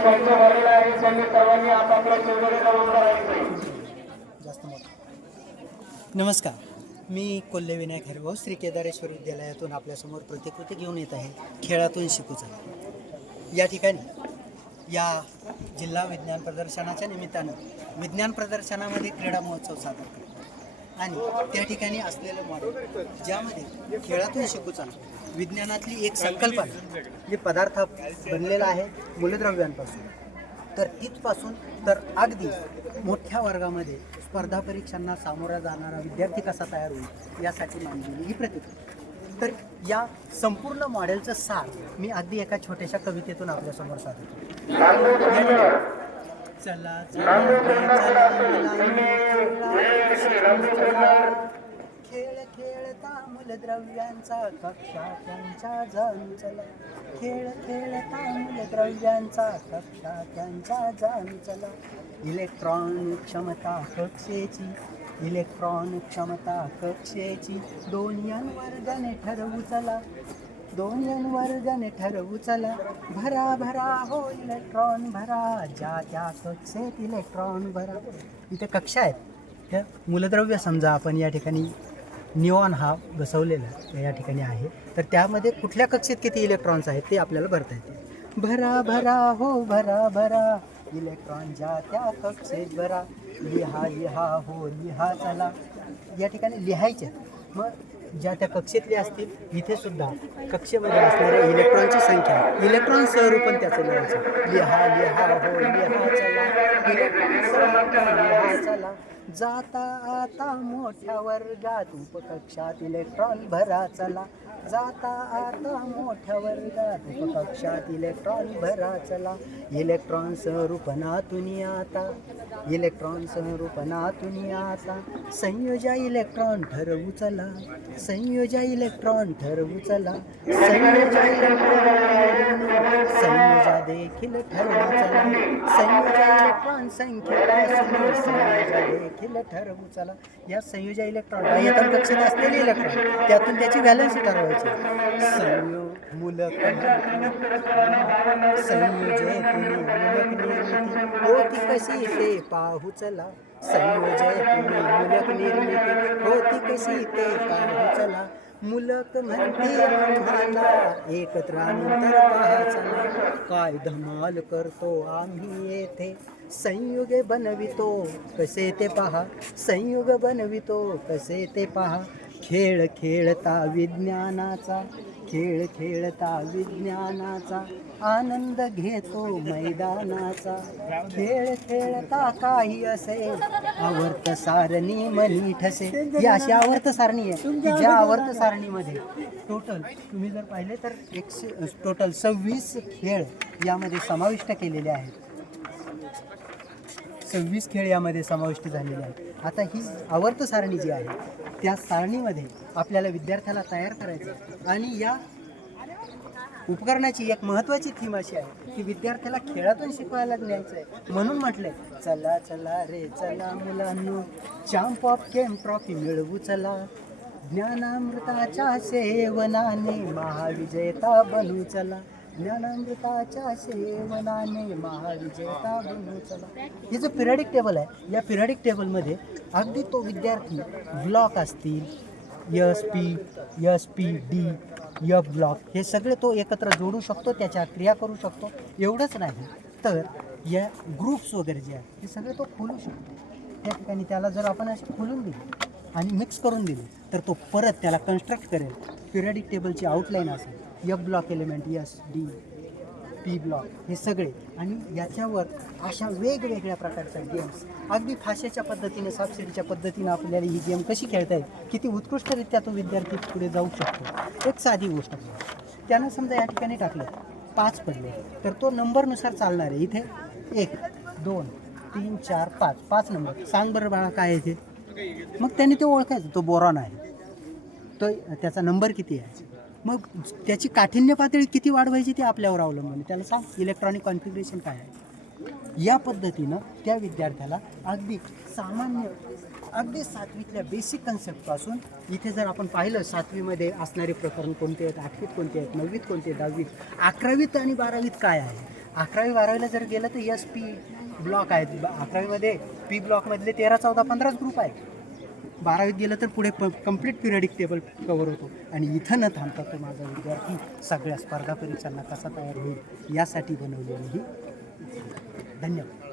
संच भरलेला आहे. त्यांनी सर्वांनी आपापल्या शेजारी जाऊन करायचे. जास्त मोठा. नमस्कार, मी कोल्हे विनायक हरिभाऊ श्री केदारेश्वर विद्यालयातून आपल्यासमोर प्रतिकृती घेऊन येत आहे. खेळातून शिकूचा या ठिकाणी या जिल्हा विज्ञान प्रदर्शनाच्या निमित्तानं विज्ञान प्रदर्शनामध्ये क्रीडा महोत्सव साजरा करतो आणि त्या ठिकाणी असलेलं मॉडेल ज्यामध्ये खेळातून शिकूचा विज्ञानातली एक संकल्पना जे पदार्थ बनलेला आहे मूलद्रव्यांपासून, तर तिथपासून तर अगदी मोठ्या वर्गामध्ये स्पर्धा परीक्षांना सामोरा जाणारा विद्यार्थी कसा तयार होईल यासाठी मांडलेली ही प्रतिकृती. तर या संपूर्ण मॉडेलचं सार मी अगदी एका छोट्याशा कवितेतून आपल्यासमोर सादर चला खेळ खेळता मूलद्रव्यांचा कक्षा त्यांच्या जाण चला, खेळ खेळता मूलद्रव्यांचा कक्षा त्यांच्या जाण चला. इलेक्ट्रॉन क्षमता कक्षेची, इलेक्ट्रॉन क्षमता कक्षेची 2n वर्गाने ठरवू चला, 2n वर्गाने ठरवू चला. भरा भरा हो इलेक्ट्रॉन भरा, ज्या त्या कक्षेत इलेक्ट्रॉन भरा. इथे कक्षा आहेत, त्या मूलद्रव्य समजा आपण या ठिकाणी निऑन हा बसवलेला या ठिकाणी आहे, तर त्यामध्ये कुठल्या कक्षेत किती इलेक्ट्रॉन्स आहेत ते आपल्याला भरता येते. भरा भरा हो भरा भरा, इलेक्ट्रॉन ज्या त्या कक्षेत भरा. लिहा लिहा हो लिहा चला. या ठिकाणी लिहायचे. मग ज्या त्या कक्षेतले असतील इथे सुद्धा कक्षेमध्ये असणाऱ्या इलेक्ट्रॉनची संख्या, इलेक्ट्रॉन स्वरूपण त्याचं लिहायचं. लिहा लिहा हो लिहा चला, इलेक्ट्रॉन स्वरूपण लिहा चला. जाता आता मोठ्या वर्गात उपकक्षात इलेक्ट्रॉन भरा चला, जाता आता मोठ्या वर्गात उपकक्षात इलेक्ट्रॉन भरा चला. इलेक्ट्रॉन स्वरूपणातून आता, इलेक्ट्रॉन स्वरूपणातून आता. संयोजा इलेक्ट्रॉन ठरवू चला, संयोजा इलेक्ट्रॉन ठरवू चला. संयोजा इलेक्ट्रॉन, संयोजा देखील ठरवू चला. संयोजा इलेक्ट्रॉन संख्येपासून संयोजा देखील ठरवू चला. या संयोजा इलेक्ट्रॉन बाह्यतम कक्षेत असलेले इलेक्ट्रॉन त्यातून त्याची व्हॅलन्स ठरवायची. संयोग मूलक संयोजयतून मूलक निर्मिती होती कशी ते पाहू चला. संयोजयतून मूलक निर्मिती होती कशी ते पाहू चला. मूलक म्हणते आम्हाला एकत्रानंतर पहा चला. काय धमाल करतो आम्ही येथे, संयुगे बनवितो कसे ते पहा, संयुग बनवितो कसे ते पहा. खेळ खेळता विज्ञानाचा, खेळ खेळता विज्ञानाचा आनंद घेतो मैदानाचा. खेळ खेळता काही असे आवर्त सारणी मनी ठसे. ही अशी आवर्त सारणी आहे की ज्या आवर्त सारणीमध्ये टोटल तुम्ही जर पाहिले तर टोटल 26 खेळ यामध्ये समाविष्ट केलेले आहेत. 26 खेळ यामध्ये समाविष्ट झालेले आहेत. आता ही आवर्त सारणी जी आहे त्या सारणीमध्ये आपल्याला विद्यार्थ्याला तयार करायचं आणि या उपकरणाची एक महत्त्वाची थीम अशी आहे की विद्यार्थ्याला खेळातून शिकवायला न्यायचं आहे. म्हणून म्हटलंय चला चला रे चला मुलांनो, चॅम्प ऑफ गेम ट्रॉफी मिळवू चला. ज्ञानामृताच्या सेवनाने महाविजेता बनू चला, ज्ञानामृताच्या सेवनाने महाविजेता बनू चला. हे जो पिरियडिक टेबल आहे या पिरियडिक टेबलमध्ये अगदी तो विद्यार्थी ब्लॉक असतील SP, D, F ब्लॉक हे सगळे तो एकत्र जोडू शकतो, त्याच्या क्रिया करू शकतो. एवढंच नाही तर या ग्रुप्स वगैरे जे आहेत हे सगळे तो खोलू शकतो. त्या ठिकाणी त्याला जर आपण असे खोलून दिले आणि मिक्स करून दिले तर तो परत त्याला कन्स्ट्रक्ट करेल. पिरियडिक टेबलची आउटलाईन असेल, F block element, S, D, P block हे सगळे, आणि याच्यावर अशा वेगवेगळ्या प्रकारच्या गेम्स अगदी फाशाच्या पद्धतीने, सापशिडीच्या पद्धतीने आपल्याला ही गेम कशी खेळता येईल, किती उत्कृष्टरित्या तो विद्यार्थी पुढे जाऊ शकतो. एक साधी गोष्ट त्यानं समजा या ठिकाणी टाकलं 5 पडले तर तो नंबरनुसार चालणार आहे. इथे 1, 2, 3, 4, 5 नंबर. सांग बरं बाळा काय आहे ते. मग त्याने ते ओळखायचं तो बोरॉन आहे, तो त्याचा नंबर किती आहे. मग त्याची काठिण्य पातळी किती वाढवायची ते आपल्यावर अवलंबून. त्याला सांग इलेक्ट्रॉनिक कॉन्फिगरेशन काय आहे. या पद्धतीनं त्या विद्यार्थ्याला अगदी सामान्य, अगदी 7वीतल्या बेसिक कन्सेप्टपासून, इथे जर आपण पाहिलं 7वीमध्ये असणारे प्रकरण कोणते आहेत, 8वीत कोणते आहेत, 9वीत कोणते, 10वीत, 11वीत आणि 12वीत काय आहे, 11वी 12वीला जर गेलं तर एस पी ब्लॉक आहेत. 11वीमध्ये पी ब्लॉकमधले 13, 14, 15 ग्रुप आहेत. 12वीत गेलं तर पुढे कंप्लीट पिरियडिक टेबल कवर होतो. आणि इथं न थांबता तो माझा विद्यार्थी सगळ्या स्पर्धा परीक्षांना कसा तयार होईल यासाठी बनवलेली ही. धन्यवाद.